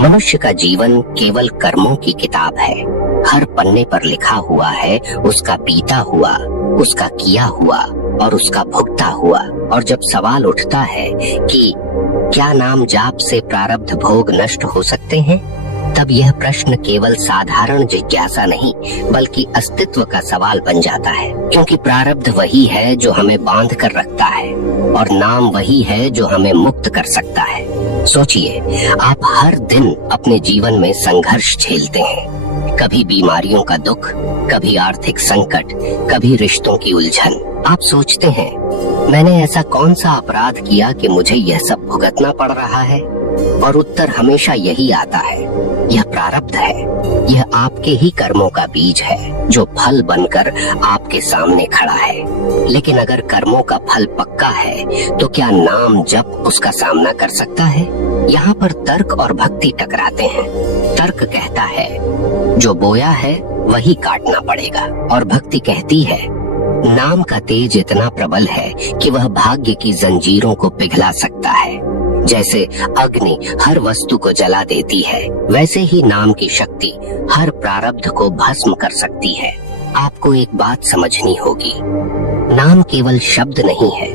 मनुष्य का जीवन केवल कर्मों की किताब है। हर पन्ने पर लिखा हुआ है उसका बीता हुआ, उसका किया हुआ और उसका भुगता हुआ। और जब सवाल उठता है कि क्या नाम जाप से प्रारब्ध भोग नष्ट हो सकते हैं, तब यह प्रश्न केवल साधारण जिज्ञासा नहीं बल्कि अस्तित्व का सवाल बन जाता है। क्योंकि प्रारब्ध वही है जो हमें बांध कर रखता है और नाम वही है जो हमें मुक्त कर सकता है। सोचिए, आप हर दिन अपने जीवन में संघर्ष झेलते हैं, कभी बीमारियों का दुख, कभी आर्थिक संकट, कभी रिश्तों की उलझन। आप सोचते हैं, मैंने ऐसा कौन सा अपराध किया कि मुझे यह सब भुगतना पड़ रहा है? और उत्तर हमेशा यही आता है, यह प्रारब्ध है। यह आपके ही कर्मों का बीज है जो फल बनकर आपके सामने खड़ा है। लेकिन अगर कर्मों का फल पक्का है तो क्या नाम जप उसका सामना कर सकता है? यहाँ पर तर्क और भक्ति टकराते हैं। तर्क कहता है जो बोया है वही काटना पड़ेगा, और भक्ति कहती है नाम का तेज इतना प्रबल है कि वह भाग्य की जंजीरों को पिघला सकता है। जैसे अग्नि हर वस्तु को जला देती है, वैसे ही नाम की शक्ति हर प्रारब्ध को भस्म कर सकती है। आपको एक बात समझनी होगी, नाम केवल शब्द नहीं है,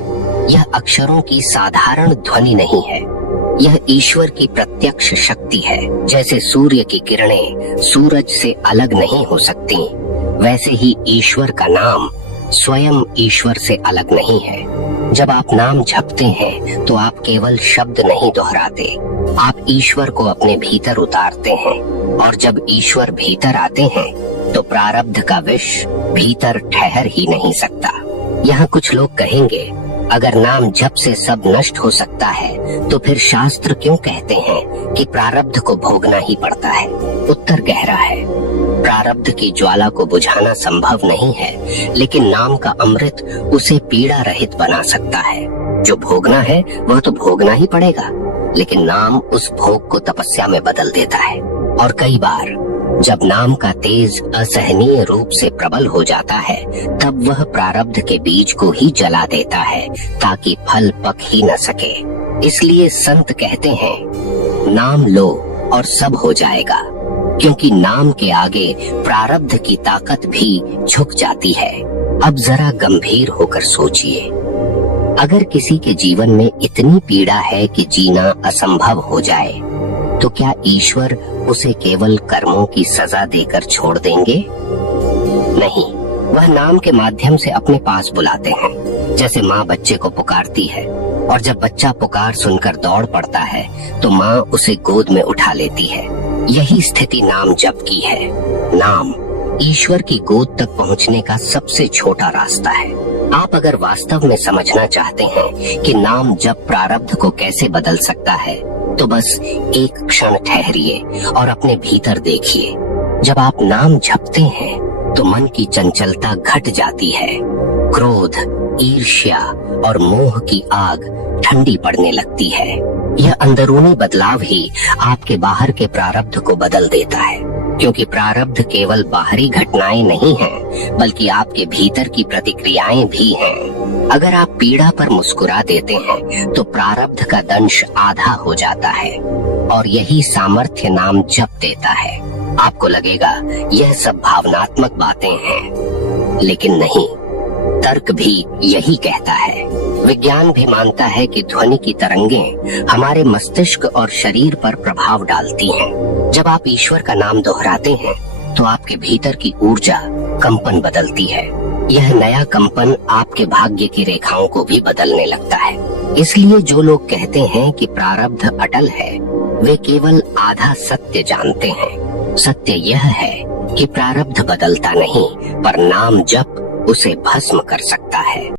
यह अक्षरों की साधारण ध्वनि नहीं है, यह ईश्वर की प्रत्यक्ष शक्ति है। जैसे सूर्य की किरणें सूरज से अलग नहीं हो सकती, वैसे ही ईश्वर का नाम स्वयं ईश्वर से अलग नहीं है। जब आप नाम जपते हैं तो आप केवल शब्द नहीं दोहराते, आप ईश्वर को अपने भीतर उतारते हैं। और जब ईश्वर भीतर आते हैं तो प्रारब्ध का विष भीतर ठहर ही नहीं सकता। यहाँ कुछ लोग कहेंगे, अगर नाम जप से सब नष्ट हो सकता है तो फिर शास्त्र क्यों कहते हैं कि प्रारब्ध को भोगना ही पड़ता है? उत्तर गहरा है। प्रारब्ध की ज्वाला को बुझाना संभव नहीं है, लेकिन नाम का अमृत उसे पीड़ा रहित बना सकता है। जो भोगना है वह तो भोगना ही पड़ेगा, लेकिन नाम उस भोग को तपस्या में बदल देता है। और कई बार जब नाम का तेज असहनीय रूप से प्रबल हो जाता है, तब वह प्रारब्ध के बीज को ही जला देता है ताकि फल पक ही न सके। इसलिए संत कहते हैं, नाम लो और सब हो जाएगा, क्योंकि नाम के आगे प्रारब्ध की ताकत भी झुक जाती है। अब जरा गंभीर होकर सोचिए, अगर किसी के जीवन में इतनी पीड़ा है कि जीना असंभव हो जाए, तो क्या ईश्वर उसे केवल कर्मों की सजा देकर छोड़ देंगे? नहीं, वह नाम के माध्यम से अपने पास बुलाते हैं। जैसे माँ बच्चे को पुकारती है और जब बच्चा पुकार सुनकर दौड़ पड़ता है तो माँ उसे गोद में उठा लेती है। यही स्थिति नाम जप की है। नाम ईश्वर की गोद तक पहुँचने का सबसे छोटा रास्ता है। आप अगर वास्तव में समझना चाहते हैं कि नाम जप प्रारब्ध को कैसे बदल सकता है, तो बस एक क्षण ठहरिए और अपने भीतर देखिए। जब आप नाम जपते हैं तो मन की चंचलता घट जाती है, क्रोध, ईर्ष्या और मोह की आग ठंडी पड़ने लगती है। यह अंदरूनी बदलाव ही आपके बाहर के प्रारब्ध को बदल देता है, क्योंकि प्रारब्ध केवल बाहरी घटनाएं नहीं हैं, बल्कि आपके भीतर की प्रतिक्रियाएं भी हैं। अगर आप पीड़ा पर मुस्कुरा देते हैं तो प्रारब्ध का दंश आधा हो जाता है, और यही सामर्थ्य नाम जप देता है। आपको लगेगा यह सब भावनात्मक बातें हैं, लेकिन नहीं, तर्क भी यही कहता है। विज्ञान भी मानता है कि ध्वनि की तरंगें हमारे मस्तिष्क और शरीर पर प्रभाव डालती हैं। जब आप ईश्वर का नाम दोहराते हैं तो आपके भीतर की ऊर्जा कंपन बदलती है। यह नया कंपन आपके भाग्य की रेखाओं को भी बदलने लगता है। इसलिए जो लोग कहते हैं कि प्रारब्ध अटल है, वे केवल आधा सत्य जानते हैं। सत्य यह है कि प्रारब्ध बदलता नहीं, पर नाम जप उसे भस्म कर सकता है।